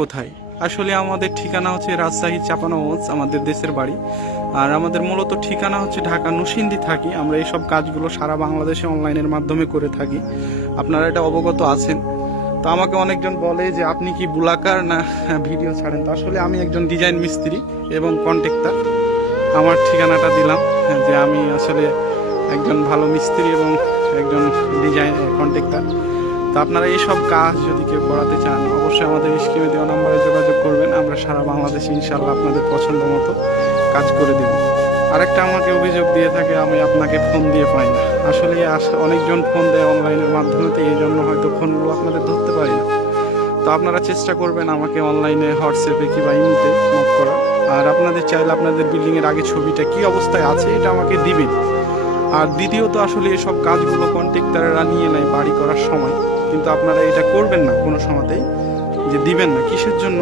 কোথায়? আসলে আমাদের ঠিকানা হচ্ছে রাজশাহী চাঁপানগঞ্জ, আমাদের দেশের বাড়ি। আর আমাদের মূলত ঠিকানা হচ্ছে ঢাকা নরসিংদী থাকি। আমরা এইসব কাজগুলো সারা বাংলাদেশে অনলাইনের মাধ্যমে করে থাকি, আপনারা এটা অবগত আছেন। তো আমাকে অনেকজন বলে যে আপনি কি ব্লগার না ভিডিও ছাড়েন। তো আসলে আমি একজন ডিজাইন মিস্ত্রি এবং কন্ট্রাক্টর। আমার ঠিকানাটা দিলাম যে আমি আসলে একজন ভালো মিস্ত্রি এবং একজন ডিজাইন কন্ট্রাক্টর। তো আপনারা এইসব কাজ যদি কেউ করাতে চান অবশ্যই আমাদের স্ক্রিনে দেওয়া নাম্বারে যোগাযোগ করবেন। আমরা সারা বাংলাদেশে ইনশাল্লাহ আপনাদের পছন্দ মতো কাজ করে দেব। আরেকটা আমাকে অভিযোগ দিয়ে থাকে আমি আপনাকে ফোন দিয়ে পাই না। আসলে অনেকজন ফোন দেয় অনলাইনের মাধ্যমে, তো এই জন্য হয়তো ফোনগুলো আপনাদের ধরতে পারি না। তো আপনারা চেষ্টা করবেন আমাকে অনলাইনে হোয়াটসঅ্যাপে কিংবা ইমোতে নক করা। আর আপনাদের চাইলে আপনাদের বিল্ডিংয়ের আগে ছবিটা কী অবস্থায় আছে এটা আমাকে দিবেন। আর দ্বিতীয়ত আসলে এসব কাজগুলো কন্ট্রাক্টররা নিয়ে নেয় বাড়ি করার সময়, কিন্তু আপনারা এটা করবেন না কোনো সময়তেই, যে দিবেন না। কিসের জন্য?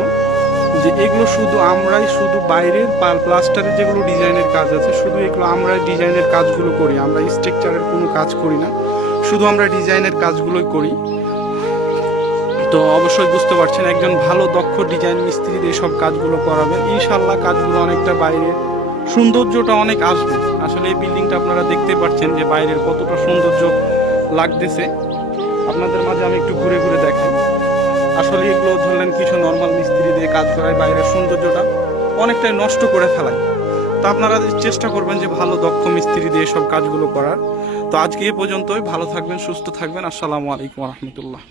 যে এগুলো শুধু আমরাই শুধু বাইরের প্লাস্টারের যেগুলো ডিজাইনের কাজ আছে শুধু এগুলো আমরাই ডিজাইনের কাজগুলো করি, আমরা স্ট্রাকচারের কোনো কাজ করি না, শুধু আমরা ডিজাইনের কাজগুলোই করি। তো অবশ্যই বুঝতে পারছেন একজন ভালো দক্ষ ডিজাইন মিস্ত্রি এইসব কাজগুলো করাবেন, ইনশাল্লাহ কাজগুলো অনেকটা বাইরে সৌন্দর্যটা অনেক আসবে। আসলে এই বিল্ডিংটা আপনারা দেখতে পাচ্ছেন যে বাইরের কতটা সৌন্দর্য লাগতেছে। আপনাদের মাঝে আমি একটু ঘুরে ঘুরে দেখাই। আসলে এগুলো ধরলেন কিছু নর্মাল মিস্ত্রি দিয়ে কাজ করায় বাইরের সৌন্দর্যটা অনেকটাই নষ্ট করে ফেলায়। তো আপনারা চেষ্টা করবেন যে ভালো দক্ষ মিস্ত্রি দিয়ে সব কাজগুলো করার। তো আজকে এ পর্যন্তই, ভালো থাকবেন, সুস্থ থাকবেন। আসসালামু আলাইকুম রহমতুল্লাহ।